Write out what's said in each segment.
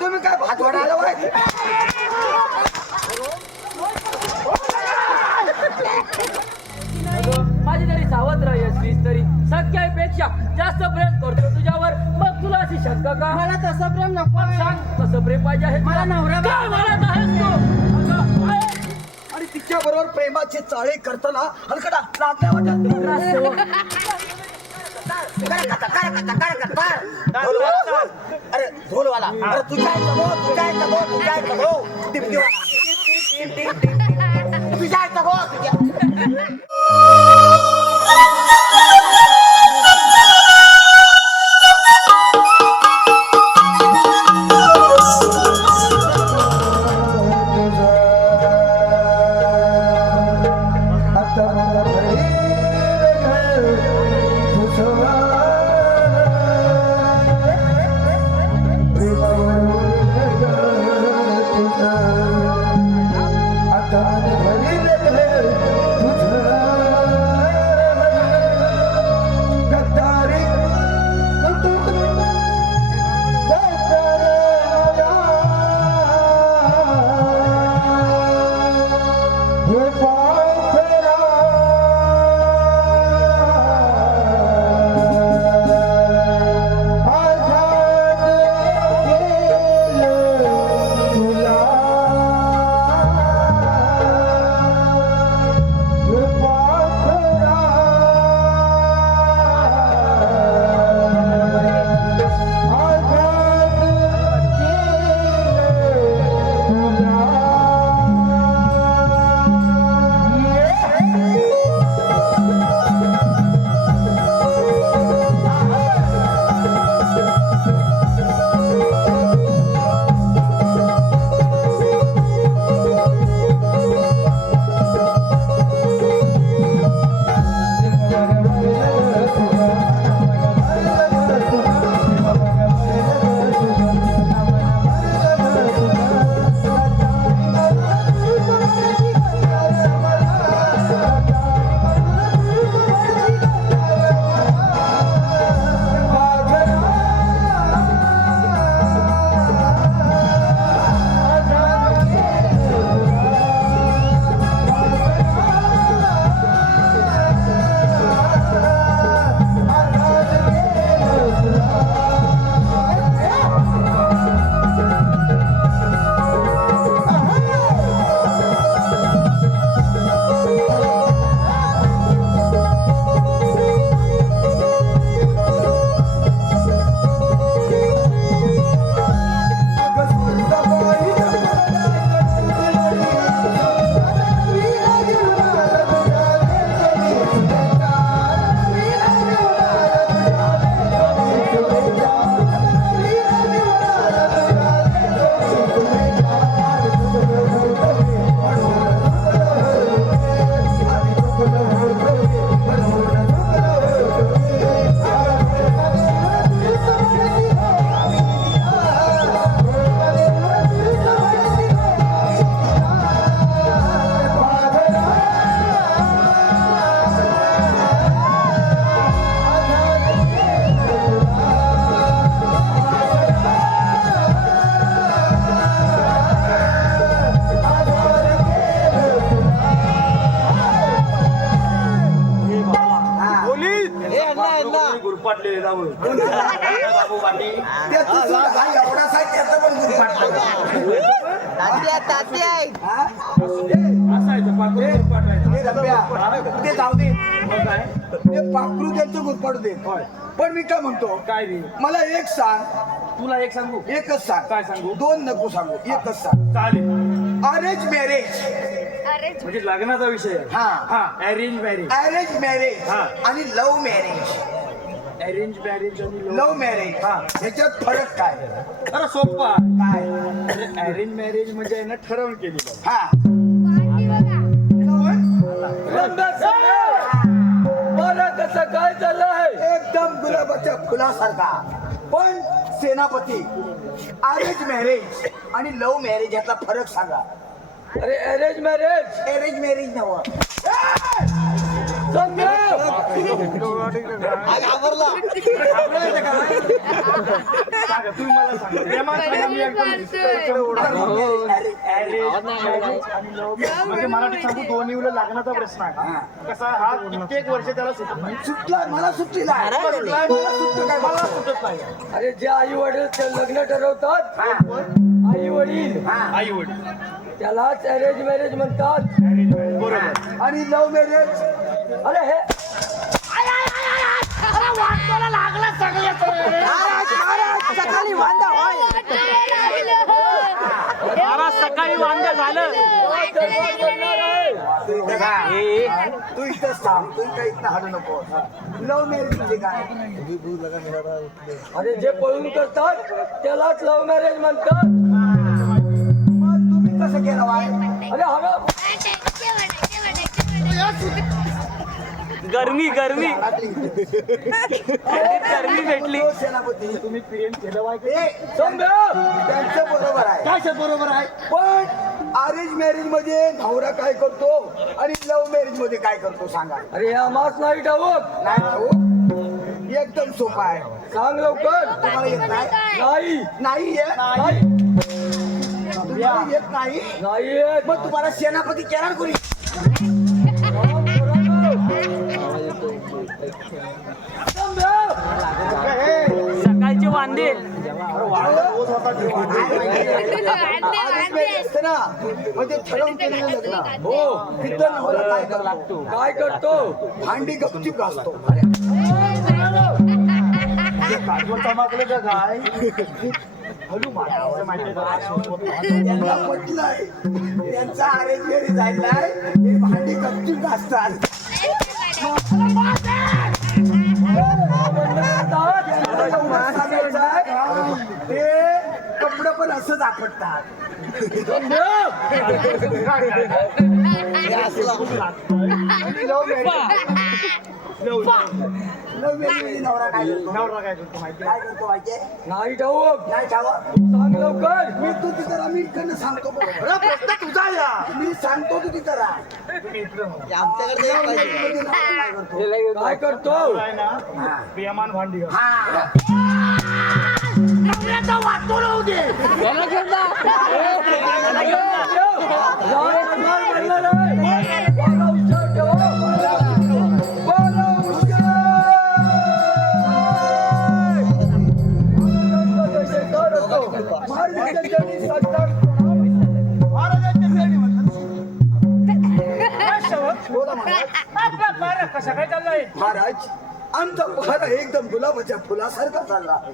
तुम्ही काय भात वाढायला वय माझी तरी सावध राहिलीस तरी सख्यापेक्षा जास्त प्रेम करतो तुझ्यावर. मग तुला अशी शंका का? मला तसं प्रेम नको. सांग कसं प्रेम पाहिजे आहे? मला नवरा काय म्हणत आहेस तू? अगं, आहे. आणि तिच्या बरोबर प्रेमाची चाळी करताना हलकटा लागल्या वाटत. अरे ढोलवाला अरे तुझ्या गुरपाटलेले जाऊन बाबू पाटी एवढासा त्याचं पण ते जाऊ दे ते पाखरू त्यांचं गुरपाडू दे. पण मी काय म्हणतो काय रे मला एक सांग. तुला एक सांगू एकच सांग. काय सांगू दोन नको सांगू एकच सांग. चालेल अरेंज मॅरेज म्हणजे लग्नाचा विषय आहे. हा हा अरेंज मॅरेज अरेंज मॅरेज हा. आणि लव्ह मॅरेज. अरेंज मॅरेज आणि लव्ह मॅरेज हा. ह्याच्यात फरक काय? खरं सोपा काय? अरेंज मॅरेज म्हणजे आहे ना ठरवून केलेलं. हा मला कसं काय चाललंय? एकदम गुलाबाच्या फुलासारखा. पण सेनापती अरेंज मॅरेज आणि लव्ह मॅरेज यातला फरक सांगा. अरे अरेंज मॅरेज अरेंज मॅरेज नव्हं. तुम्ही मला सांगा प्रेमात सांगा, मी एकदम म्हणजे मराठी सांगू दोन्हीला लागण्याचा प्रश्न आहे कसा हा कित्येक वर्ष त्याला सुटला मला सुटलेला आहे. सुटलाय, मला सुटलं काय मला सुटत नाही. अरे जे आई वडील ते लग्न ठरवतात आई वडील आई वडील त्यालाच अरेंज मॅरेज म्हणतात. बरोबर. आणि लव्ह मॅरेज अरे हे सकाळी वांदा सकाळी वांदे झालं. तू इथंच थांब, तू काही इथं हाडू नको. लव्ह मॅरेज म्हणजे काय? अरे जे पळून करतात त्यालाच लव्ह मॅरेज म्हणतात. मग तुम्ही कसं केलं वाय? अरे हवा गरमी गरमी गरमी भेटली. तो सेनापती तुम्ही प्रेम केलं वाय त्यांचं बरोबर आहे. काय बरोबर आहे पण अरेंज मॅरेज मध्ये नवरा काय करतो आणि लव्ह मॅरेज मध्ये काय करतो सांगा. अरे आम्हाच नाही ठाऊक. नाही भाऊ, एकदम सोपा आहे. सांग लवकर. तुम्हाला येत नाही? नाही नाही येत? नाही तुम्हाला येत नाही? नाही येत. मग तुम्हाला सेनापती केला कोणी? सकाळचे वांदे असतं ना म्हणजे ठरवून केलेलं लग्न. हो तिथं नवरा काय करतो? काय करतो? भांडी गपचूप घासतो. चमकले का काय हलू मारायचं माहिती त्यांना पटलंय, त्यांचा अरेंज मॅरेज झालाय, हे भांडी गपचूप घासतात. ते कपडे पण असंच आपटतात. लव्ह मॅरेज नवरा काय करतो? नवरा काय करतो माहिती काय करतो माहितीये? नाही ठाऊक. नाही ठावा. सांग लवकर. मी तू तिथं राहा, मी इकडनं सांगतो बरोबर. अरे प्रश्न तुझा आहे हा. मी सांगतो तू तिथं राहा. तुम्ही इथलं हो. लव्ह मॅरेजमध्ये नवरा काय करतो? काय करतो? आहे ना प्रियमान भांडी घाल. हा. बोला महाराज. कसा काय चाललाय महाराज, आमचा पहारा एकदम गुलाबाच्या फुलासारखा चालला आहे.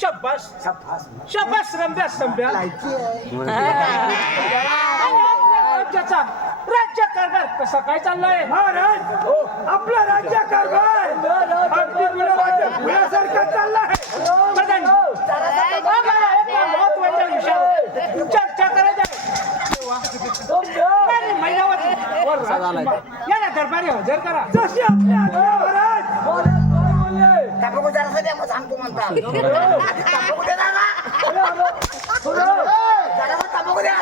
शब्बास शाबास. शब्बास रंब्या संब्या लायकी आहे. राज्याचा राज्य कारभार कसा काय चाललाय महाराज, हो, आपला राज्य कारभार अगदी गुलाबाच्या फुलासारखा चालला आहे. सदन आम्हाला एका महत्त्वाच्या विषयावर चर्चा करायची आहे. आणि महिनावत याला दरबारी हजर करा. जशी आपल्या आज्ञा महाराज. काय बोलले? टाकू जरासा द्या, मग सांगतो म्हणता. टाकू द्या दादा. जरासा टाकू द्या.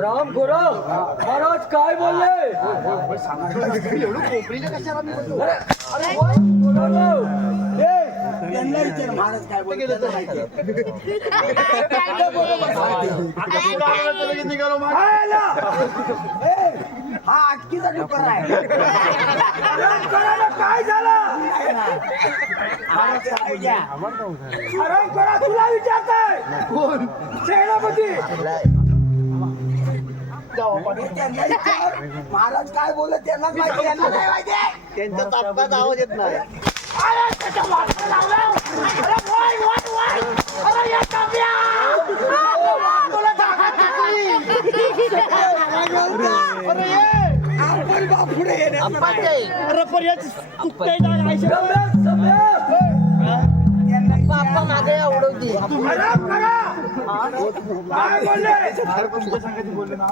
राम खोरा महाराज काय बोलले? एवढं कोपरीला कशाला मी बोलतो? अरे बोला. त्यांना विचार महाराज काय बोलले त्यांना माहिती आहे. निघालो हा अटकीचा डुकर आहे. काय झालं महाराज काय बोलले? आराम करा तुला विचारताय कोण? सेनापती त्यांना विचार. महाराज काय बोलले त्यांनाच माहिती, यांना काय माहिती आहे? त्यांचा तात्काळ आवाज येत नाही. आपण बापुढे येण्याचं नाही. अरे पर्याय चुकतंय जागा आहे. त्यांना बाप्पा मागे उडवती. आराम करा काय बोलले अरे तुमच्या संगती बोलले ना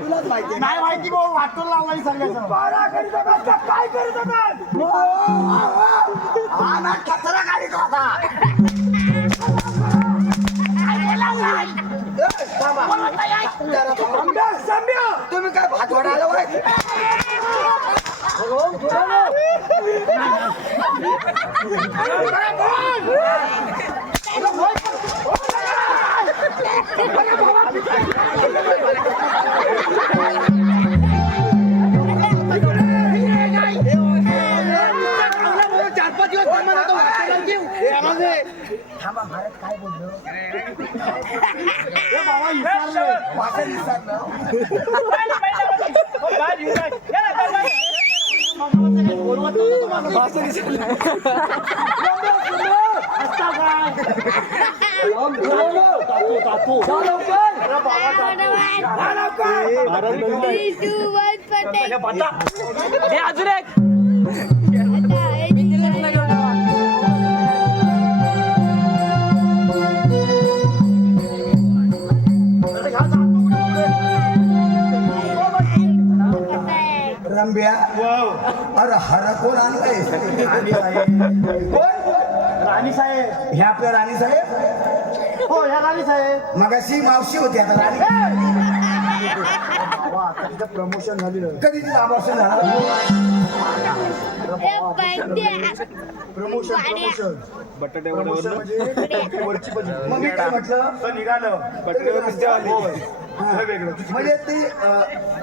तुलाच माहिती आहे. नाही माहिती भाऊ वाटून लावला सांगायचं बारा करीत होतात का काय करीत होतात? हा ना कचरा काढीत होता. ए, थांबा. जरा थांबा. सम्या तुम्ही काय भात आलं वय? थांबा, महाराज काय बोललो? माझं विसरलं. हे अजून एक रंब्या अरे हरा कोण आणलाय? कोण? राणी साहेब हे आपल्या राणी साहेब? हो या राणी साहेब मगाशी मावशी होती, आता राणी. वा तिचं प्रमोशन झालेलं कधी तिचं आभाषण झालं? प्रमोशन प्रमोशन म्हणजे वरची पण मग मी काय म्हटलं? तर निघालं हा. म्हणजे ती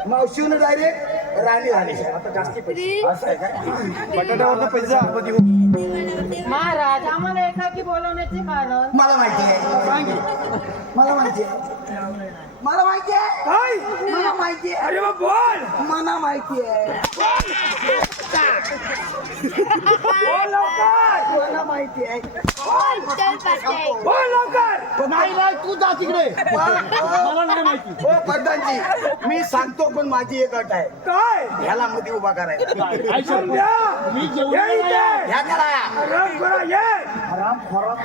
मावशीनं डायरेक्ट राणी झाली. आता जास्ती असं आहे काय? बटाट्यावर पैसा महाराज आम्हाला एकाकी बोलवण्याचे कारण मला माहिती आहे. मला माहिती आहे. मला माहिती आहे. काय? मला माहिती आहे. अरे मग बोल मला माहिती आहे. बोल लवकर मला माहिती आहे. बोल लवकर. नाही नाही तू जा तिकडे मला नाही माहिती हो प्रधानजी, मी सांगतो पण माझी एक अट आहे. काय? ह्याला मध्ये उभा करायचा. सम्या मी ये जेवढे इथे. ह्या करा. आराम करा ये. आराम खराब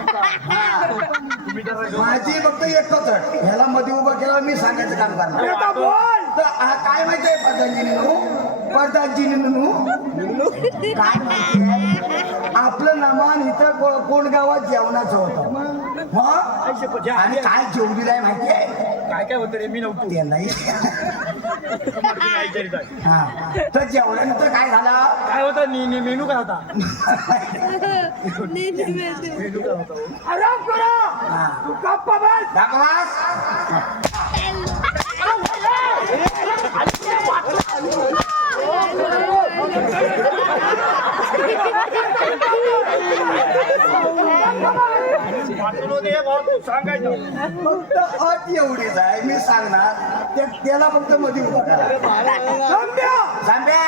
माझी फक्त एकच अट. ह्याला मध्ये उभा केला मी सांगायचं काम करणार. आता बोल. तर हा काय माहिती आहे प्रधानजींनी काय माहिती आपलं नमान इथं कोण गावात जेवणाचं होतं. मग आणि काय जेवलेलं आहे माहिती आहे? काय काय होतं रे मी नव्हतो ते नाही. हा तर जेवल्यानंतर काय झालं? काय होतं मेनू काय होता आराम करा. हा गप्पा बस. दाखवास. सांगायचं फक्त अट एवढीच आहे, मी सांगणार त्याला फक्त मध्ये उभा करा. सम्या सांब्या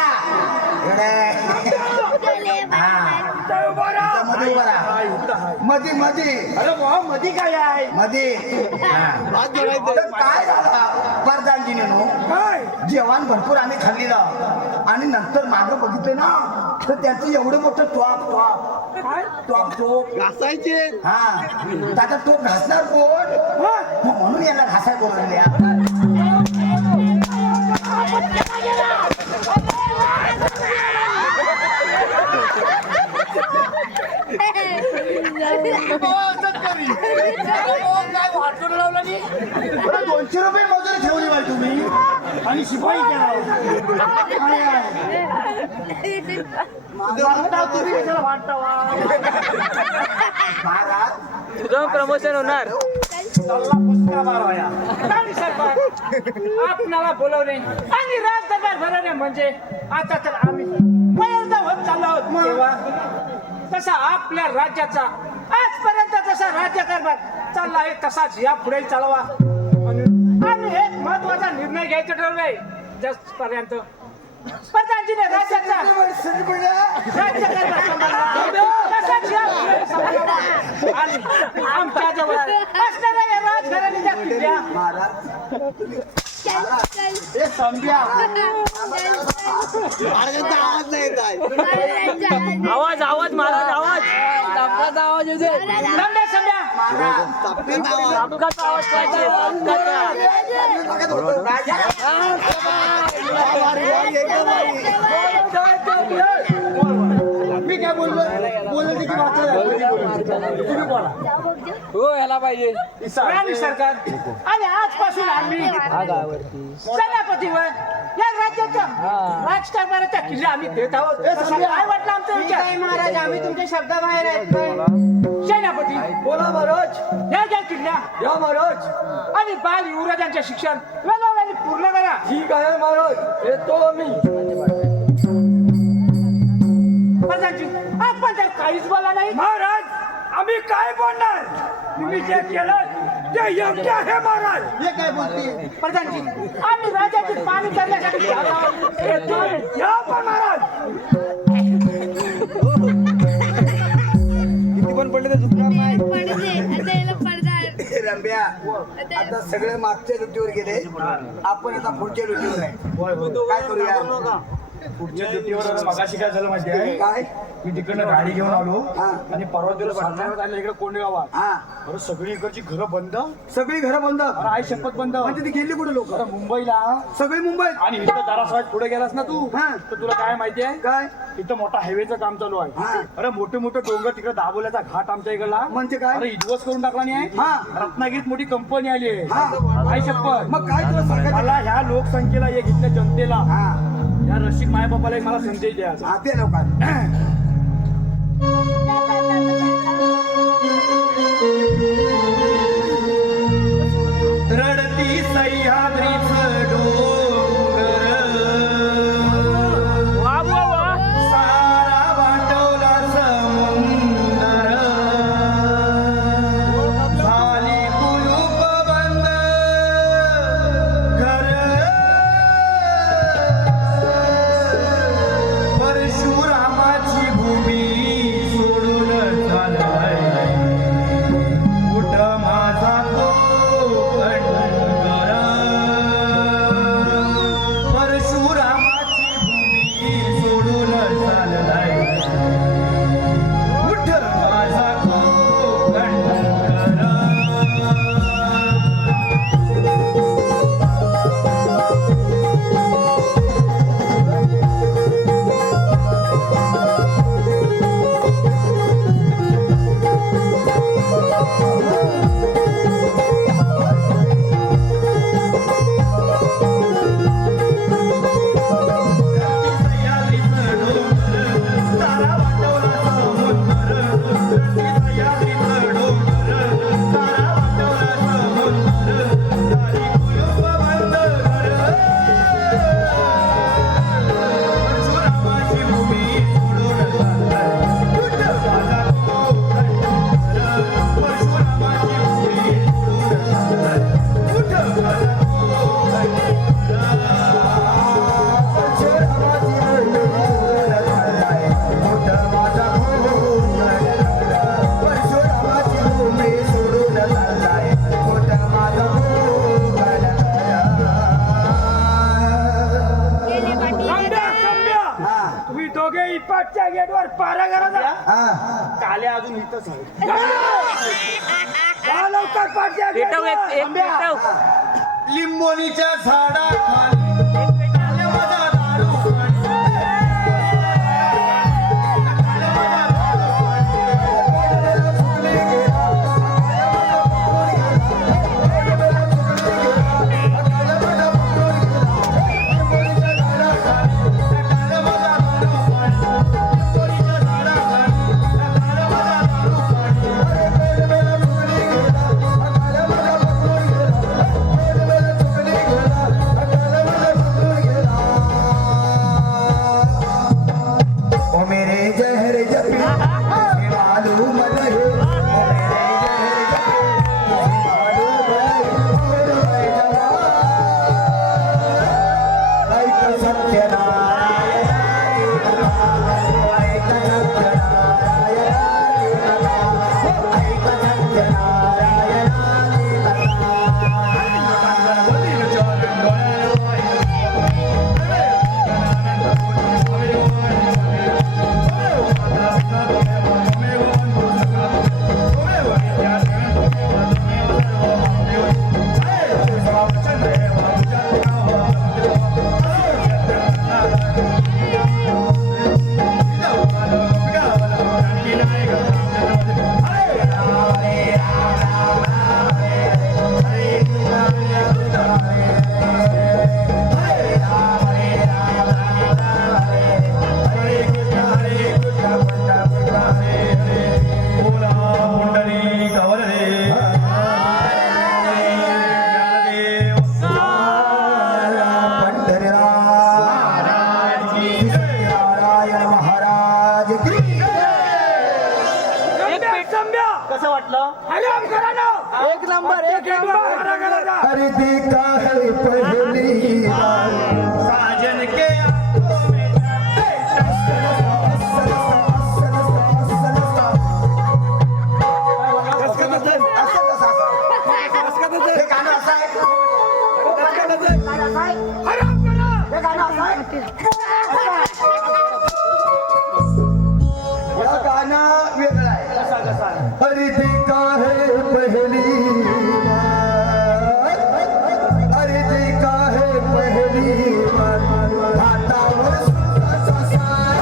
हा इथे उभा राहा. इथं मध्ये उभा राहा. मध्ये मध्ये अरे वा मध्ये काय आहे मध्ये हा. तर काय झालं प्रधानजीने काय? जेवण भरपूर आम्ही खाल्लेलं आणि नंतर मागं बघितलं ना तर त्याचं एवढं मोठं टॉप काय? टोप घासायचे हा त्याचा टोप घासणार कोण? मग म्हणून याला घासाय बोलवल्या. अरे 200 रुपये मजुरी ठेवली बाई तुम्ही आणि शिपाई केला तुम्ही कशाला वाटता महाराज तुझं प्रमोशन होणार. राणी सरकार आपणाला बोलवणे आणि राजदरबार भरवणे म्हणजे आता तर आम्ही पहिल्यांदा होत चाललो आहोत तेव्हा तसा आपल्या राज्याचा आजपर्यंत जसा राज्यकारभार चालला आहे तसाच या पुढे चालवा म्हणून आम्ही एक महत्वाचा निर्णय घ्यायचा ठरवलाय जस्ट पर्यंत प्रधानजीने राज्याचा राज्यकारभार सांभाळला तसाच या पुढे सांभाळावा आणि आमच्या जवळ असणाऱ्या या राजघराण्याच्या किल्ल्या हे समजा आवाज नाही येत आहे आवाज आवाज महाराज आवाज. आवाज येऊ दे. समजा अपघात आवाज पाहिजे मी काय बोललो बोलत त्याची वाचा तुम्ही बोला हो याला पाहिजे आणि सरकार आणि आजपासून आम्ही सेनापतीवर या राज्याच्या राजकारणाच्या किल्ले आम्ही देत आहोत तसं काय वाटलं आमचा विचार महाराज आम्ही तुमच्या शब्दाबाहेर आहेत सेनापती बोला महाराज. या ज्या किल्ल्या या महाराज. आणि बाल युवराजांचे शिक्षण वेळोवेळी पूर्ण करा ठीक आहे महाराज, येतो आम्ही. प्रधानजी आपण तर काहीच बोला नाही महाराज आम्ही काय बोलणार तुम्ही जे केलं ते योग्य आहे महाराज. हे काय बोलते प्रधानजी आम्ही राजाची पाणी करण्यासाठी जात आहोत. येतो. या पण महाराज किती पण पडले तर झुकणार नाही. रंब्या, आता सगळे मागच्या ड्युटीवर गेले, आपण आता पुढच्या ड्युटीवर आहे. काय करूया? पुढच्या ड्युटीवर मगाशी काय झालं माहिती आहे काय? मी तिकडनं गाडी घेऊन आलो हा. आणि परवा दिवस भांडणात आले इकडे कोंडगावात. हा, अरे सगळी इकडची घरं बंद. सगळी घरं बंद. अरे आई शपथ बंद. म्हणजे ती गेली कुठे लोक? अरे मुंबईला. सगळी मुंबईत. आणि इथं जरासवाट पुढे गेलास ना तू हा. तर तुला काय माहिती आहे काय? इथं मोठा हायवेचं काम चालू हा. आहे. अरे मोठे मोठे डोंगर तिकडे दाबोल्याचा घाट आमच्या इकडला. म्हणजे काय? अरे इद्वस करून टाकला नाही आहे. हा. रत्नागिरीत मोठी कंपनी आली आहे. हा. आई शपथ. मग काय तुला सरकार? मला ह्या लोकसंख्येला एक इथल्या जनतेला हा, या रसिक मायबापाला एक मला संदेश द्यायचा. हा, ते लोकांना रडती सह्याद्रीच डोंगर वा वा वा सारा वाटवला समुंदर झाली कुलूप बंद घर परशुरामाची भूमी सोडून चाललाय कुठ माझा कोकण परशुरामाची भूमी सोडून चाललाय कुठ माझा कोकण तुम्ही दोघे इपाटच्या गेटवर पारा करा जा. हा. काल्या अजून इथंच आहे. जा लवकर पाठच्या पेटव एक गेटवर. एक पेटव लिंबोनीच्या झाडाखाली संभ्या कसं वाटलं? आराम करा ना. एक नंबर, एक गेटवर नंबर. घरा घरा जा. खरीदी का है पहली बार साजन के आंखों में हे गाणं असं आहे. आराम करा. हे गाणं असं आहे. हे गाणं वेगळं आहे. खरीदी का है पहली बार खरीदी का है पहली बार हातावर सुखाचा सार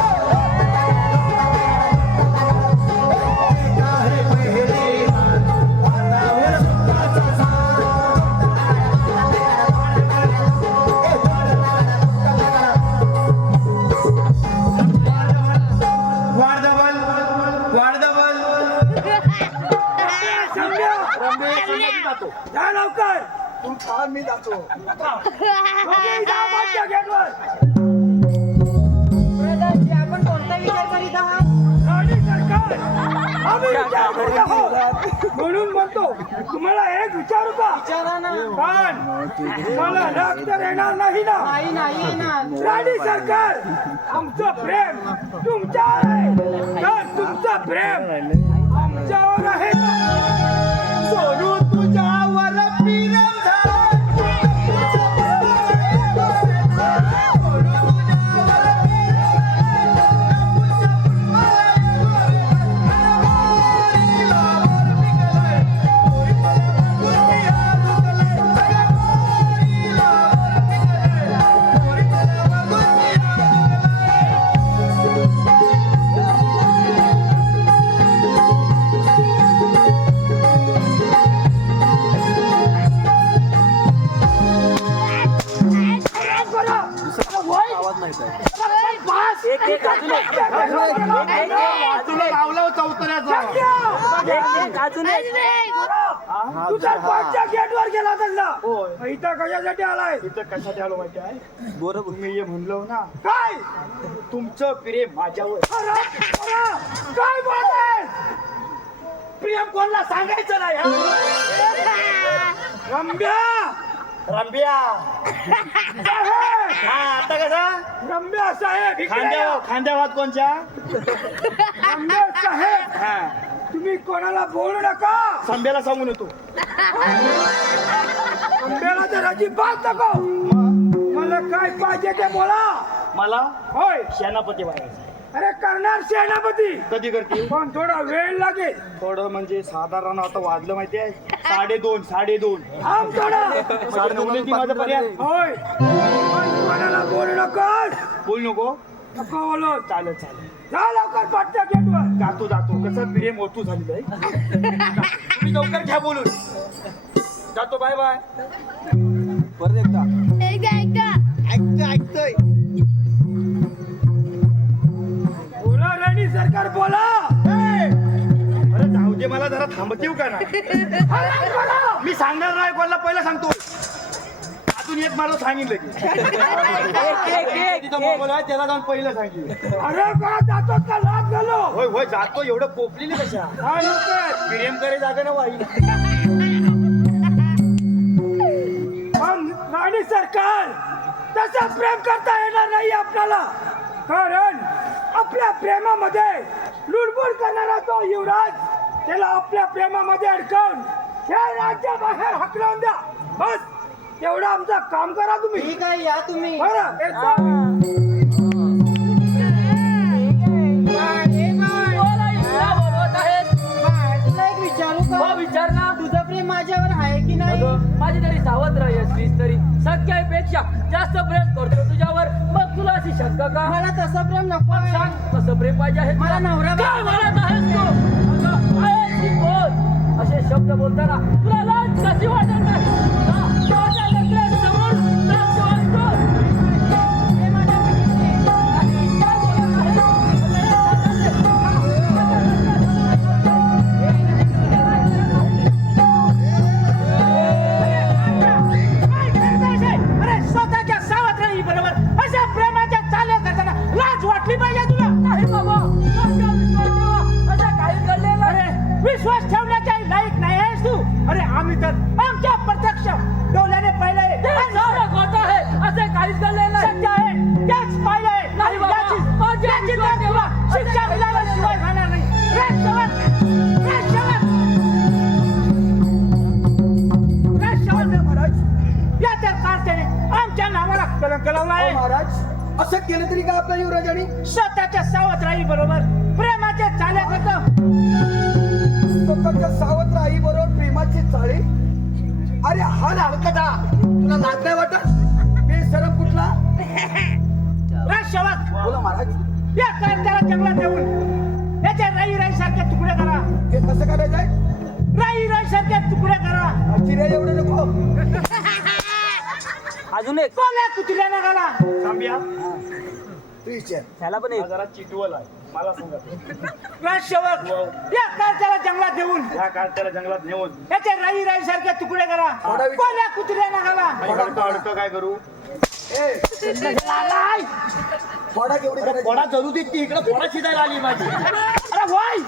का है पहली बार हातावर सुखाचा सार वाढ संभ्या जा लवकर. तू छान मी जातो. दोघेही जा आमच्या गेटवर. प्रधानजी, आपण कोणता विचार करीत आहात? राणी सरकार आम्ही विचार करीत आहोत. म्हणून म्हणतो तुम्हाला एक विचारू का? विचारा ना. पण मला राग तर येणार नाही ना. नाही नाही येणार. राणी सरकार आमचं प्रेम तुमच्यावर आहे. तर तुमचं प्रेम आमच्यावर आहे ना. सोनू तुझ्यावर प्रेम झालं. तुला लावलं चौतऱ्याचं. तुझा पाठच्या गेटवर गेला तसला. इथं कशासाठी आलाय? इथं कशात आलो माहिती आहे? तुम्ही ये म्हणलो ना, काय तुमचं प्रेम माझ्यावर. काय बोलताय? प्रेम कोणाला सांगायचं नाही हा? रंभ्या रंबिया. साहेब, हा, आता कसं रंभ्या साहेब इकडे या. खांद्यावात कोणच्या? रंभ्या साहेब हा, तुम्ही कोणाला बोलू नका. संभ्याला सांगून येतो. रंभ्याला तर अजिबात नको. मला काय पाहिजे ते बोला. मला होय, सेनापती व्हायचं. अरे करणार सेनापती, कधी करतील? पण थोडा वेळ लागेल. थोडं म्हणजे साधारण आता वाजलं माहिती आहे 2:30. थांब थोडा. 9:30 ती माझं पर्याय. होय, पण कोणाला बोलू नकोस. बोल नको. नको बोलू. चालेल. जा लवकर पाठच्या गेटवर. जातो कसं प्रेम ओतू झालेलं आहे. तुम्ही लवकर घ्या बोलून. जातो. Bye bye. परत एकदा ऐकतोय. बोला राणी सरकार बोला. अरे जाऊ दे, मला जरा थांबतीव का ना. मी सांगणार नाही कोणाला, पहिला सांगतो. अजून एक मला सांगितलं की तिथं मोबाईल आहे त्याला जाऊन पहिलं सांगितलं. अरे का जातो का लाज झालो. होय जातो. एवढं पोपलेली कशा? हा लवकर. प्रेम करे जागा ना वाई. पण राणी सरकार तसं प्रेम करता येणार नाही आपल्याला. कारण आपल्या प्रेमामध्ये लुडबुड करणारा तो युवराज, त्याला आपल्या प्रेमामध्ये अडकवून या राज्याबाहेर हकलवून द्या. बस एवढं आमचं काम करा तुम्ही. ठीक आहे, या तुम्ही. बरं येतो. तुला एक विचारू हो का? विचार ना. तुझं प्रेम माझ्यावर आहे की नाही? माझी तरी सावत्र असलीस तरी सख्यापेक्षा जास्त प्रेम करतो तुझ्यावर. मग तुला अशी शंका का? मला तसं प्रेम नको आहे. सांग कसं प्रेम पाहिजे आहे? मला नवरा काय म्हणत आहेस तू? अगं, आहेस की बोल. असे शब्द बोलताना तुला लाज कशी वाटत नाही? का? माझ्या नजरेसमोर लाज वाटतो? हे माझ्या बहिणीचे. काय बोलत अरे स्वतःच्या सावत्राई बरोबर अशा प्रेमाच्या चाल्या करताना लाज वाटली पाहिजे तुला. नाही बाबा. माझ्या विश्वासावर असं काही घडलेलं नाही. असं केलं तरी का आपल्या युवराजाने स्वतःच्या सावत्राई बरोबर प्रेमाच्या चाल्या करतो. स्वतःच्या सावत्र आई बरोबर प्रेमाची चाळी. अरे हा हलकटा तुला लाज नाही वाटत? बेशरम कुठला? राजसेवक बोला महाराज. या कर्त्याला जंगलात नेऊन याच्या राई राई सारखे तुकडे करा. हे कसं करायचंय? राई राई सारखे तुकडे करा. चिऱ्या एवढं नको. अजून एक कोल्या कुत्र्याने घाला. थांबिया तू विचार. त्याला पण एक जरा चिटवल आहे मला सांगा राजसेवक या कर्त्याला जंगलात नेऊन ह्या कार्त्याला जंगलात नेऊन याचे राई राई सारखे तुकडे करा. कोल्या कुत्र्याने घाला. अडकं काय करू? नाही. फोडा केवढी करायची? फोडा जरू देत ती इकडे फोडा शिजायला आली माझी. अरे होय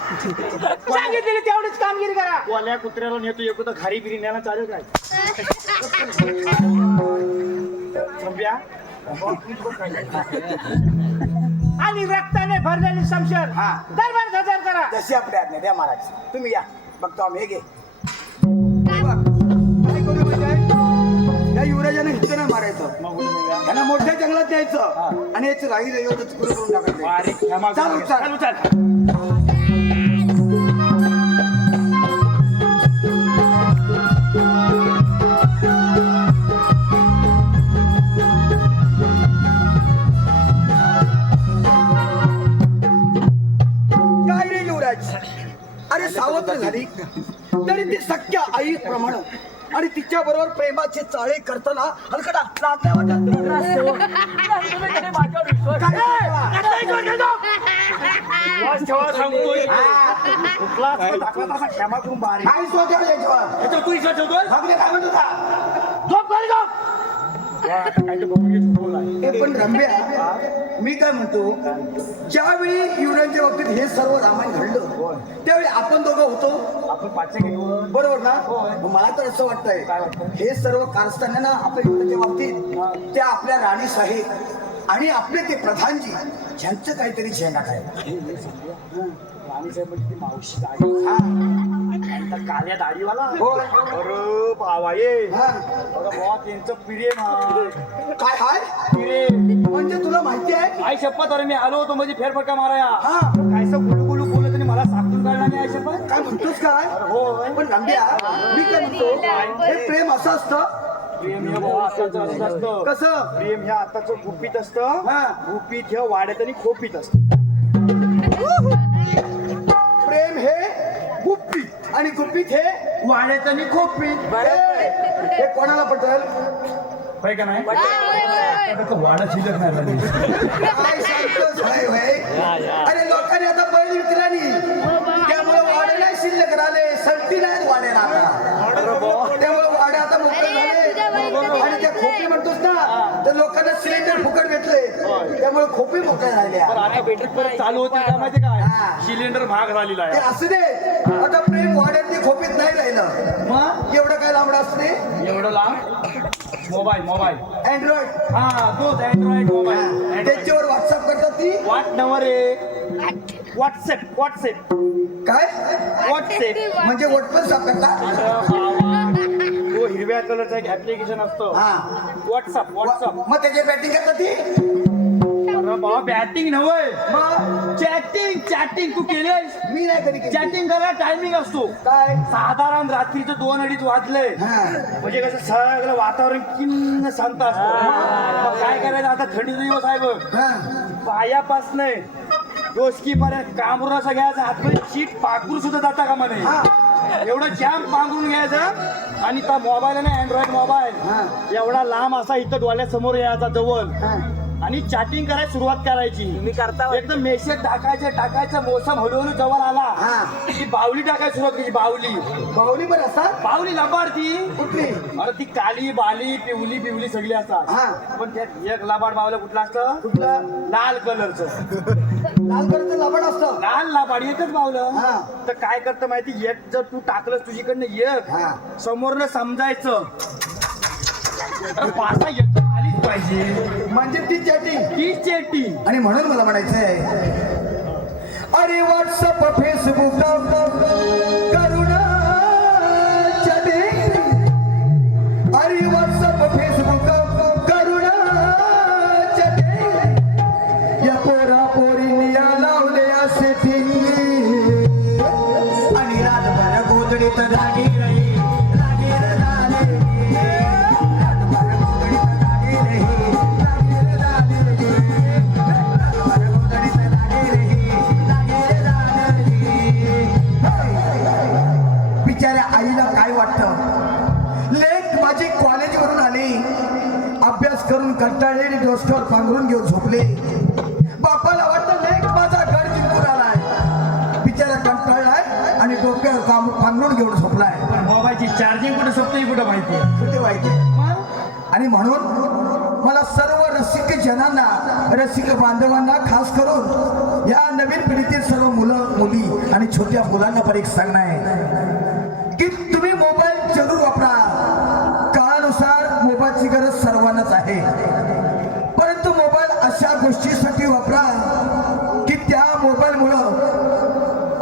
सांगितलेली तेवढीच कामगिरी करा. कोल्या कुत्र्याला नेतो एक तर खारी बिरी न्यायला चालेल काय? थांबिया आणि रक्ताने भरलेली शमशेर हा. दरबार हजर करा. जशी आपल्या आज्ञा द्या महाराज. तुम्ही या बघतो आम्ही. हे घे. काय करू म्हणजे या युवराजाने हिचं नाही मारायचं. मग कुठे नेल्या? त्यांना मोठ्या जंगलात न्यायचं आणि याची राही एवढं तुकडं करून टाकायचं. बारीक क्षमा चालू, करा. चालू. चालू, चाल. काय रे युवराज? अरे सावत्र झाली तरी ती सख्या आई प्रमाण आणि तिच्या बरोबर प्रेमाची चाळे करताना हलकटा लाज नाही वाटत? माझ्यावर विश्वास काय? वास ठेवा सांगतोय. कुठला असतो दाखवत असा क्षमा करून बारीक. काय स्वतः याच्यावर? याच्यावर तू विश्वास ठेवतोय? भागले काय म्हणतो का? झोप घाल गं. वा, आता काय ते बघून घे, झोपवला. हे पण रम्या, मी काय म्हणतो, ज्यावेळी युवरांच्या बाबतीत हे सर्व रामायण घडलं त्यावेळी आपण दोघं होतो आपण पाचशे घेऊ. बरोबर ना? मग मला तर असं वाटतंय हे सर्व कारस्थाने ना आपल्या युवरांच्या बाबतीत त्या आपल्या राणी साहेब आणि आपले ते प्रधानजी यांचं काहीतरी झेंगाट आहे. राणीसाहेब म्हणजे ती मावशी आई. हा. त्यांचा काल्या दाढीवाला. हो. अरे बाबा ये. हा. अरे बाबा त्यांचं प्रेम आहे. काय हाय? प्रेम. म्हणजे तुला माहिती आहे? आई शपथ अरे मी आलो होतो म्हणजे फेरफटका माराया. हा. कायचं गुलू गुलू बोलत आणि मला सापडून काढला नाही आई शपथ. काय म्हणतोस काय? हो. पण रम्या, मी काय म्हणतो, हे प्रेम असं असतं. प्रेम हे बाबा आताचं असं असतं. कसं? प्रेम हे आताचं गुपित असतं. हा. गुपित हे वाड्यात आणि खोपीत असतं. प्रेम हे गुप्पीत आणि गुप्पीत हे वाड्यात आणि खोपीत. हे कोणाला पटेल? होय का नाही? वाडा शिजत नाही. काय सांगतोस भाई भाई? अरे लोकांनी आता बैल विकला नाही त्यामुळे वाडे नाही शिल्लक राहिले. सलटी नाही वाड्याला आता. त्यामुळे वाडे आता मोकळे झाले. आणि त्या खोपी म्हणतोस ना तर लोकांना सिलेंडर फुकट घेतले त्यामुळे खोपी मोकळ्या पण राहिल्या. आता बॅटरी परत चालू होती का माहिती काय? हा. सिलेंडर महाग झालेला ते आहे. असू दे. आता प्रेम वाड्यातली खोपीत नाही राहिलं. मग एवढं काय लांबडं असते? एवढं लांब मोबाईल अँड्रॉइड हा तोच अँड्रॉइड मोबाईल. त्याच्यावर व्हॉट्सअप करतात ती. वाट नंबर व्हॉट्सअप काय व्हॉट्सअप म्हणजे वोटपण साफ करतात? तो हिरव्या कलरचा एक ऍप्लिकेशन असतं. हा. व्हॉट्सअप. मग त्याची बॅटिंग करतात ती. अरे बाबा बॅटिंग नव्हे मग चॅटिंग तू केलेस. मी नाही कधी केली. चॅटिंग करायला टायमिंग असतो. काय? साधारण रात्रीचं 2-2:30 वाजले हा. म्हणजे कसं सगळं वातावरण किन्न शांत असतं. मग काय करायचं आता थंडीचा दिवस आहे बघ. हा. पायापासनं डोसकी पर्यंत कामरून असं घ्यायचं हातमध्ये शीट पाकून सुद्धा जाता का म्हणे. हा. एवढं जाम पांघरून घ्यायचं आणि त्या मोबाईल आहे ना अँड्रॉइड मोबाईल हा. एवढा लांब असा इथं डोळ्यासमोर यायचा जवळ हा. आणि चॅटिंग करायला सुरुवात करायची. तुम्ही करता एकदम मेसेज टाकायचं मोसम हळूहळू जवळ आला हा. की बावली टाकायला सुरुवात केली. बाहुली पण असतात? बावली लबाडती. कुठली? अरे ती काली बाली पिवली सगळी असतात. हा. पण त्यात एक लबाड बावलं कुठलं असतं? कुठलं? लाल कलरचं. लाल कलरचं लबाड असतं. लाल लबाड एकच बावलं. हा. तर काय करतं माहिती एक जर तू टाकलंस तुझीकडनं एक हा. समोरनं समजायचं पासा एकदम आलीच पाहिजे म्हणजे ती चॅटिंग. ती चेटिंग. आणि म्हणून मला म्हणायचंय अरे व्हॉट्सअप फेसबुक करुणा चॅटिंग. अरे व्हॉट्सअप फेसबुक करुणा चॅटिंग. घोगडीत लागी रही लागी रे लाली रातभर घोगडीत लागी रही लागी रे लाली रातभर घोगडीत लागी रही लागी रे लाली. बिचाऱ्या आईला काय वाटतं, लेक माझी कॉलेजवरून आली, अभ्यास करून कंटाळलेली डोसक्यावर पांघरून घेऊन झोपले. बापाला वाटतं लेक माझा गड जिंकून आलाय, बिचारा कंटाळलाय आणि डोक्यावर पांघरून घेऊन झोपलाय. पण मोबाईलची चार्जिंग कुठे संपते कुठं माहिती आहे. कुठे वाईट आणि म्हणून मला सर्व रसिक जनांना, रसिक बांधवांना, खास करून या नवीन पिढीतील सर्व मुलं मुली आणि छोट्या मुलांना पण एक सांगणं आहे की तुम्ही मोबाईल जरूर वापरा. काळानुसार मोबाईलची गरज सर्वांनाच आहे, परंतु मोबाईल अशा गोष्टीसाठी वापरा की त्या मोबाईलमुळं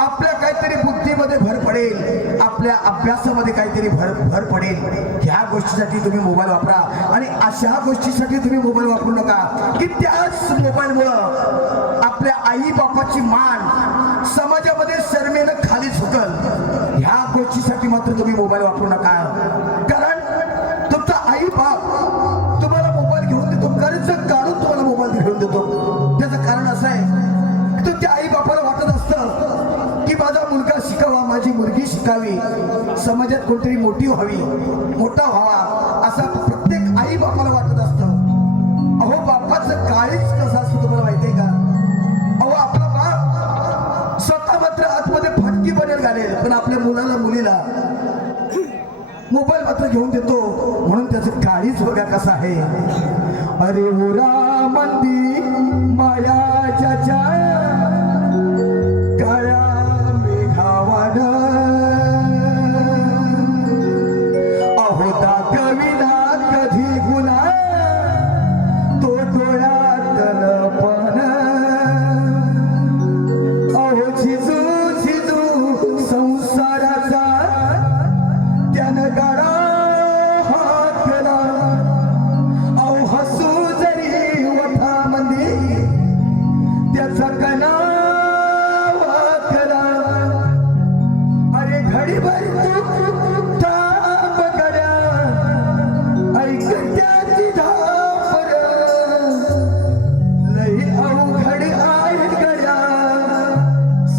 आपल्या काहीतरी बुद्धीमध्ये भर पडेल, आपल्या अभ्यासामध्ये काहीतरी भर पडेल. ह्या गोष्टीसाठी तुम्ही मोबाईल वापरा आणि अशा गोष्टीसाठी तुम्ही मोबाईल वापरू नका की त्याच मोबाईलमुळं आपल्या आई बापाची मान समाजामध्ये शर्मेनं खाली झुकल. ह्या गोष्टीसाठी मात्र तुम्ही मोबाईल वापरू नका. कारण तुमचा आई बाप तुम्हाला मोबाईल घेऊन देतो, कर्ज काढून तुम्हाला मोबाईल घेऊन देतो. त्याचं कारण असं आहे की तुमच्या आई बापाला वाटत असतं की माझा मुलगा शिकावा, माझी मुलगी शिकावी, समाजात कोणतरी मोठी व्हावी, मोठा व्हावा, असं प्रत्येक आई बापाला वाटत असतं. अहो बापाचं काळीच कसं असतं तुम्हाला माहितीये का? अहो आपला बाप स्वतः मात्र आतमध्ये फटकी बनेल घालेल, पण आपल्या मुलाला मुलीला मोबाईल मात्र घेऊन देतो. म्हणून त्याचं काळीच बघा कसं आहे. अरे ओरा मंदी माया ज्याच्या काळ्या मेघावान अहो दाखविना कधी गुन्हा तो डोळ्यातलं पण अहो झिजू झिजू संसाराचा त्यानं गाडा हाकला. अहो हसू जरी वठामध्ये त्याचा कणा वाकला. अरे घडीभर तू थांब गड्या, ऐक त्याची धापर लई अवघड आहे गड्या,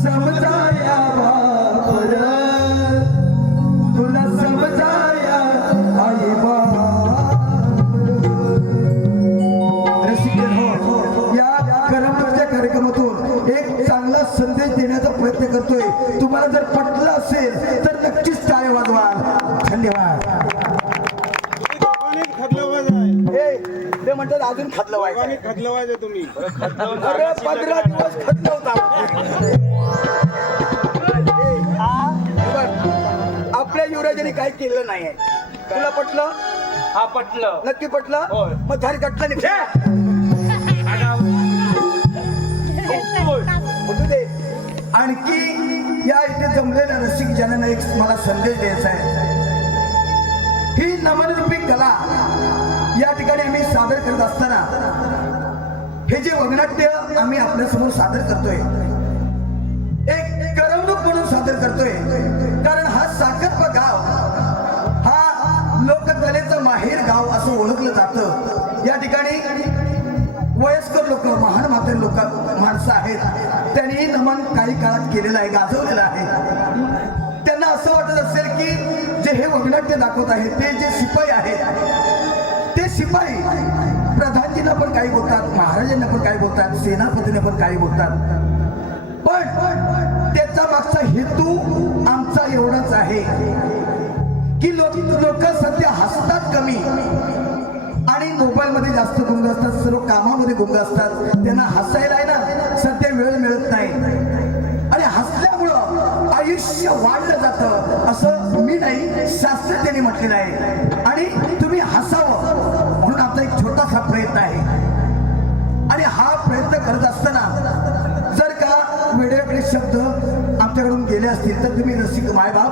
समजाया बापर तुला समजाया आई रसिक या करमणुकीच्या कार्यक्रमातून एक चांगला संदेश देण्याचा प्रयत्न करतोय. तुम्हाला जर पटलं असेल तर नक्कीच टाळ्या वाजवा. धन्यवाद. ते म्हणतात अजून खतलं व्हायचं तुम्ही 15 दिवस खतलं होता. आपल्या युवराजाने काही केलं नाहीये. तुला पटलं? हा पटलं. नक्की पटलं? होय. मग धारी कटला नाही होतो दे. आणखी या इथे जमलेल्या रसिक जनांना एक मला संदेश द्यायचा आहे. ही नमनरूपी कला या ठिकाणी आम्ही सादर करत असताना हे जे वगनाट्य आम्ही आपल्यासमोर सादर करतोय, एक करमणूक म्हणून सादर करतोय. कारण हा साखरपा गाव हा लोककलेचं माहेर गाव असं ओळखलं जातं. या ठिकाणी वयस्कर लोक, महान म्हातारे लोक माणसं आहेत, त्यांनी नमन काही काळात केलेलं आहे, गाजवलेलं आहे. त्यांना असं वाटत असेल की जे हे वगनाट्य दाखवत आहेत ते जे शिपाई आहेत, ते शिपाई प्रधानजींना पण काही बोलतात, महाराजांना पण काही बोलतात, सेनापतींना पण काही बोलतात. पण त्याचा मागचा हेतू आमचा एवढाच आहे की लोक सध्या हसतात कमी आणि मोबाईल मध्ये जास्त गुंग असतात, सर्व कामामध्ये गुंग असतात. त्यांना हसायला आहे ना सध्या वेळ मिळत नाही आणि हसल्यामुळं आयुष्य वाढलं जातं असं मी नाही, शास्त्रज्ञांनी म्हटलेलं आहे. आणि तुम्ही हसावं म्हणून आता एक छोटासा प्रयत्न आहे. आणि हा प्रयत्न करत असताना जर का वेगवेगळे शब्द आमच्याकडून गेले असतील तर तुम्ही रसिक मायबाप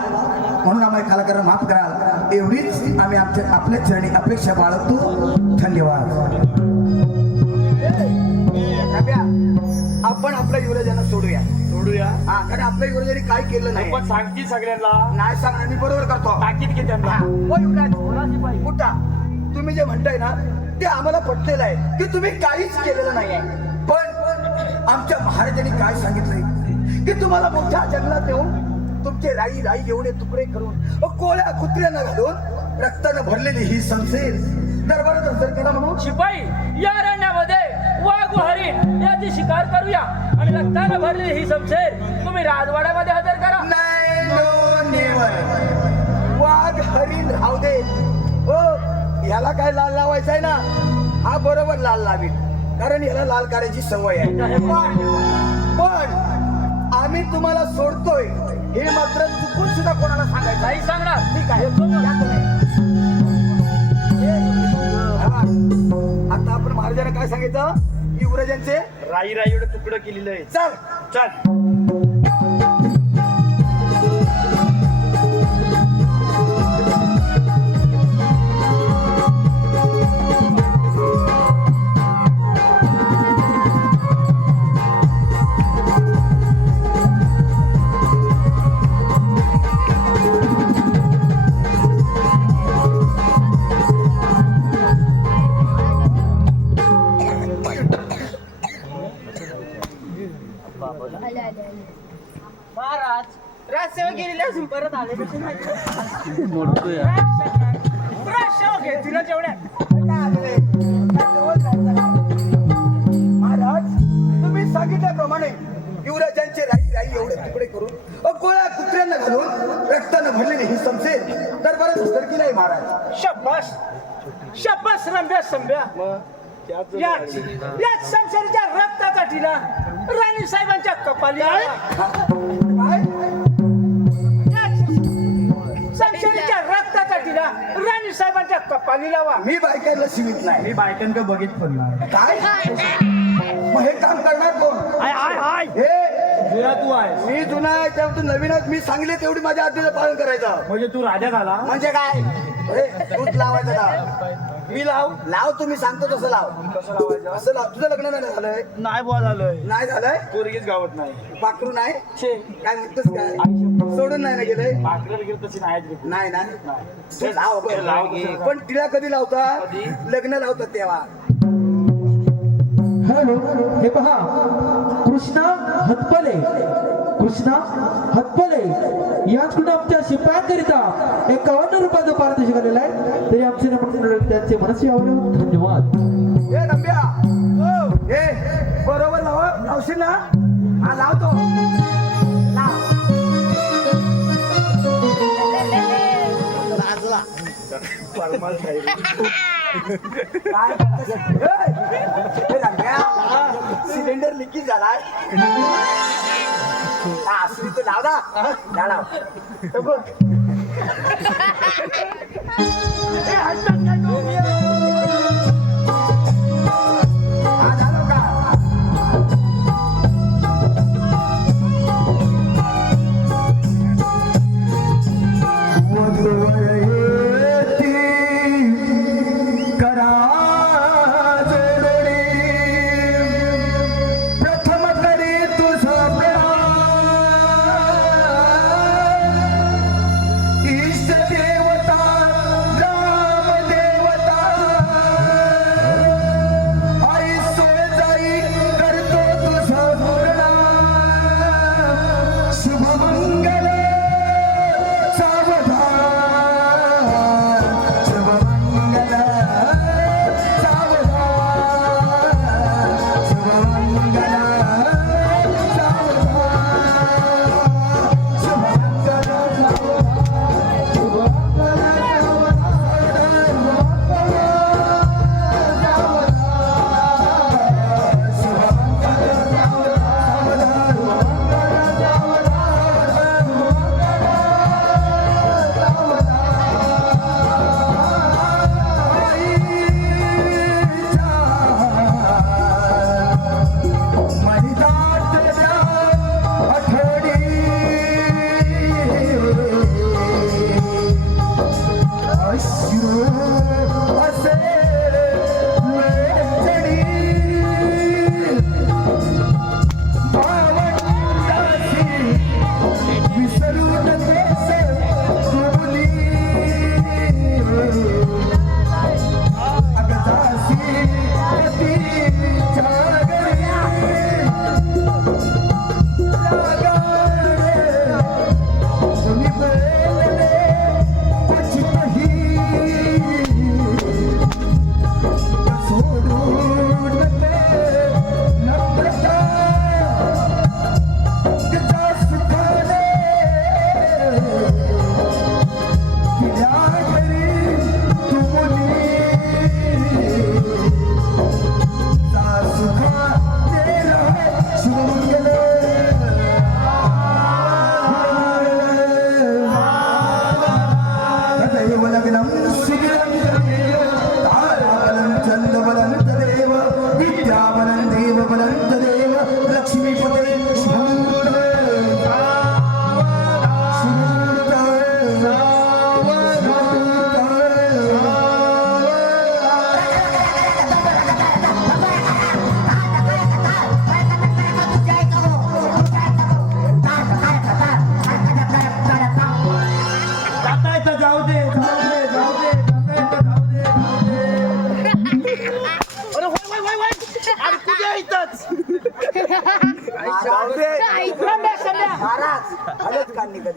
म्हणून आम्हाला कलाकारांना माफ कराल, एवढीच आम्ही आपल्या चरणी अपेक्षा बाळगतो. धन्यवाद. आपण आपल्या युवराजांना सोडूया. सोडूया. हा, कारण आपल्या गुरुजांनी काय केलं नाही. पण सांगतील सगळ्यांना. नाही सांगणार, मी बरोबर करतो. ताकीद घे त्यांना. ओ युवराज, उठा. तुम्ही जे म्हणताय ना ते आम्हाला पटलेलं आहे की तुम्ही काहीच केलेलं नाहीये. पण आमच्या महाराजांनी काय सांगितलंय की तुम्हाला मोठ्या जंगलात नेऊन तुमचे राई राई एवढे तुकडे करून कोळ्या कुत्र्यांना घालून रक्तानं भरलेली ही संसेर दरबारात हजर करा म्हणून. शिपाई, या अरण्यामध्ये वाघ व हरिण याची शिकार करूया आणि रक्तानं भरलेली ही शमशेर तुम्ही राजवाड्यामध्ये हजर करा. नाही, no, never. वाघ हरिण राहू दे. हो, ह्याला काय लाल लावायचा आहे ना, हा बरोबर लाल लावेल, कारण याला लाल करायची सवय आहे. पण आम्ही तुम्हाला सोडतोय हे मात्र चुकून सुद्धा कोणाला सांगायचं नाही सांगणार. ठीक आहे. येतो मग. या तुम्ही. आता आपण महाराजांना काय सांगायचं? युवराजांचे राई राई एवढं तुकडं केलेलं आहे. चल चल. महाराज राजसेवा गेलेली असून परत आले कसे राजसेवा घेतली ना जेवढ्या. महाराज, तुम्ही सांगितल्याप्रमाणे युवराजांचे राई राई एवढे तुकडे करून गोळ्या कुत्र्यांना घालून रक्तानं भरलेली ही संसेर दरबारात हजर केली आहे महाराज. शब्बास शब्बास रंभ्या संभ्या. याच संसारीच्या रक्ताचा टिला राणी साहेबांच्या कपाली काय? संसारीच्या रक्ताचा टिला राणी साहेबांच्या कपाली लावा. मी बायकांना सीमित नाही. मी बायकांकडे बघित पण नाही. काय? मग हे काम करणार कोण? हे जुना तू आहे. मी जुना आहे त्यातून नवीन आहे. मी सांगले तेवढी माझ्या आज्ञेचं पालन करायचं. म्हणजे तू राजा झाला. म्हणजे काय? तूच लावायचं का? मी लाव. लाव, तुम्ही सांगतो तसं लाव. कसं लावायचं? असं लाव. तुझं लग्न नाही झालंय? नाही बुवा झालंय. नाही झालंय? पोरगीच गावत नाही. पाखरू नाही? छे. काय म्हणतोस काय? सोडून नाही ना गेलंय? पाखराला गेलं तशी नाही. नाही ना? नाही. तू लाव बरं. लाव की. पण तिला कधी लावता? कधी? लग्न लावतात तेव्हा. हॅलो, हे पहा, कृष्णा हतपले, कृष्णा हतपले याचकडून आमच्या शिपायांकरिता 51 रुपयाचं पारितोषिक आलेलं आहे. तरी आमचे त्यांचे मनस्वी आभार. धन्यवाद. ए रम्या, ए बरोबर लावशील ना? हा लावतो. लाव. परमाल खाईल. काय? ए रम्या, सिलेंडर लिकेज झालाय. असली तर लाव ना. लाव. हे बघ. ए, हसतात काय तुम्ही? हा, झालं का?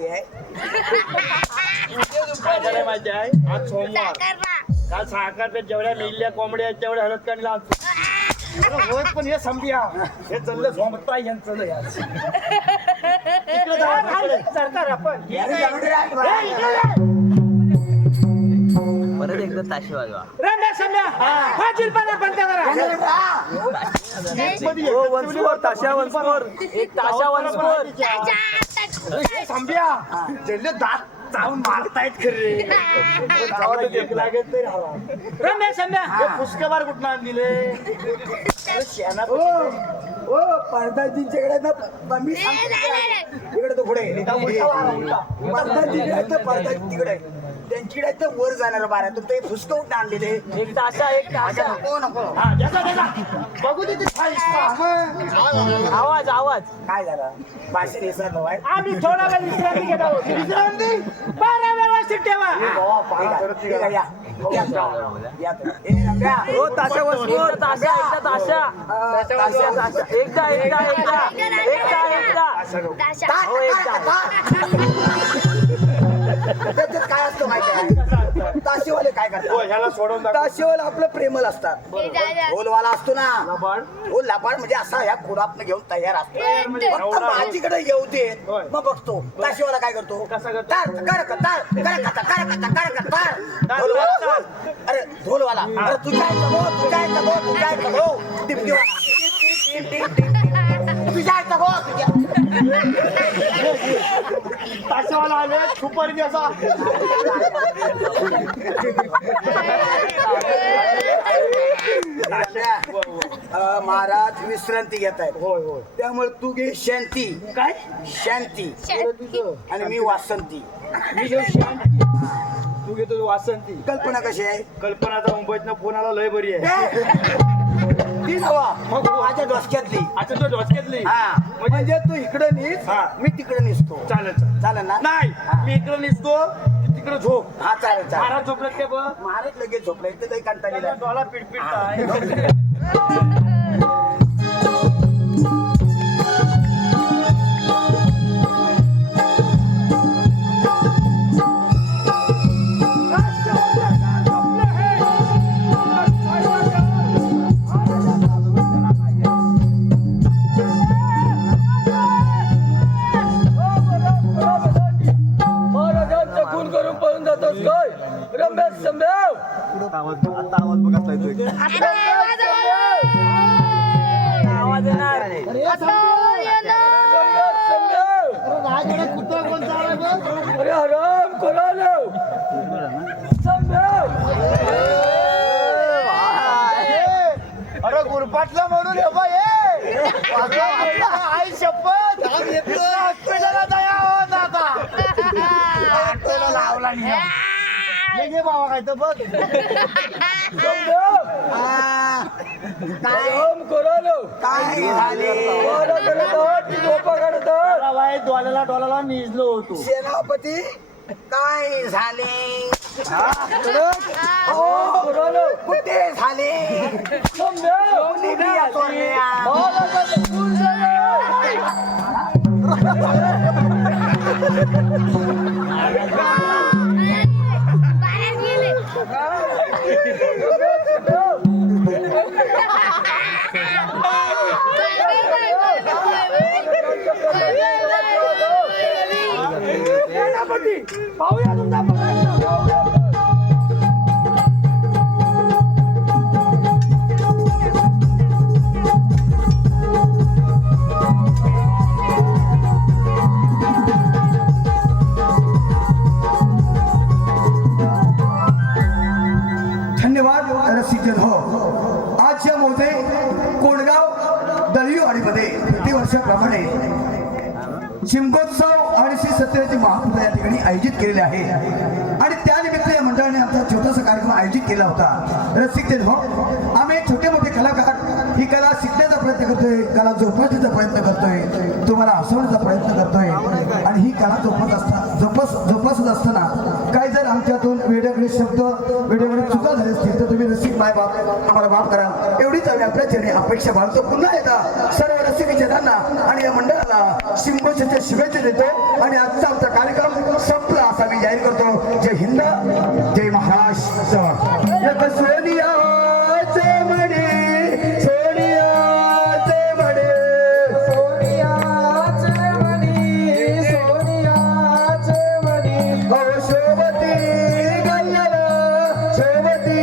माहिती आहे काय झालंय माहिती आहे आज सोमवार काल साखरपेठ जेवढ्या मिळल्या कोंबड्या आहेत तेवढ्या हळद काढीला आणतो होय पण हे समजा हे चाललं झोमता यांचं लय आज. इकडे जा, इकडे. सरकार आपण परत एकदा ताशी वाजवा. रम्या सम्या फाजीलपणा बंद करा. हो, वंशवर, ताशा वंशवर. एक ताशा वंशवर. हे समजा जल्ले दात चावून मारतायत खरे लागत नाही राहावा. रम्या सम्या हे फुसकेबार कुठं आणले शेणा हो परदाजींच्याकडे ना मी सांगतो इकडे तो पुढे परदाजी तिकडे त्यांच्याकडे तर वर जाणार बारा तुमचं हे फुसकं उठून आणलेले एक ताशा एक ताशा. नको नको हा ज्याचा त्याचा बघू दे ते आवाज आवाज. काय झालं भाषण विसरलो आहे आम्ही थोडा वेळ विश्रांती घेत आहोत. विश्रांती 12 व्यवस्थित ठेवा. ठीक आहे, या. या तुम्ही. ए, रम्या. हो ताशा वंशवर. एकदा ताशा एकदा ताशा. ताशा ताशा. एकदा एकदा एकदा एकदा एकदा. हो एकदा. त्याच्यात काय असतं माहिती आहे ताशेवाले काय हो करतात ह्याला सोडून दाखव. ताशेवाले आपलं प्रेमल असतात ढोलवाला असतो ना लबाड. हो लबाड म्हणजे असा ह्या खुरापनं घेऊन तयार असतो फक्त माझीकडे येऊ दे होय. मग बघतो ताशेवाला काय करतो कसा करतो? तार ढोलवाला अरे ढोलवाला अरे तुझ्या टिपकीवाला तुझ्या ताशावाला आले सुपारी द्याचा महाराज विश्रांती घेत आहेत होय होय त्यामुळे तू घे शांती काय शांती आणि मी वासंती मी घेऊ शांती तू घेतो वासंती कल्पना कशी आहे कल्पनाचा मुंबईतनं फोन आला लय बरी आहे ती नवा मग माझ्या डोसक्यातली आता तो डोसक्यातली हा म्हणजे तू इकडे निस हा. मी तिकडे निसतो चालेल चालेल. चालेल ना नाही मी इकडे निसतो तू तिकडे झोप हा चालेल चालेल महाराज झोपलेत ते बघ महाराज लगेच झोपला इथे काही कंटाळी नाही. डोला पिटपिट महाराजांचा खून करून पळून जातोस काय रम्यास संभ्याव. आवाज येणार. अरे हराम कोणालो संभ्याव. अरे गुरपाटला म्हणून हे बाई आई शपथ हॉस्पिटलला तयार आता लावला नाही बाबा काय तर बघ हराम कोणालो काय झाले डोलाला निजलो होतो सेनापती काय झाले कोणालो कुठे झाले संभ्याव. कोणी बिया चोरल्या? महाराजांचा खून सेनापती पाहूया तुमचा पराक्रम. धन्यवाद रसिकजन हो आजच्या मोठे कोंडगाव दळीवाडीमध्ये प्रतिवर्षाप्रमाणे शिमगोत्सव आणि श्री सत्यवती महापूजा या ठिकाणी आयोजित केलेले आहे आणि त्यानिमित्त या मंडळाने आमचा छोटासा कार्यक्रम आयोजित केला होता. रसिकजन हो आम्ही छोटे मोठे कलाकार ही कला शिकण्याचा प्रयत्न करतोय कला जोपासण्याचा प्रयत्न करतोय तुम्हाला हसवण्याचा प्रयत्न करतोय आणि ही कला जोपासत असताना काही जर आमच्यातून वेड्याकडे शब्द वेड्याकडे चुका झाली असतील तर तुम्ही रसिक माय बाप आम्हाला माफ करा एवढीच आम्ही आपल्या चरणी अपेक्षा बाळगतो. पुन्हा एकदा सर्व रसिक जनांना आणि या मंडळाला शिंगोशीच्या शुभेच्छा देतो आणि आजचा आमचा कार्यक्रम संपला असा मी जाहीर करतो. जय हिंद, जय महाराष्ट्र. एक सोनियाचे म्हणे, सोनियाचे म्हणे, सोनियाचे म्हणे, सोनियाचे म्हणे, हो शोभती गल्ल्याला, शोभती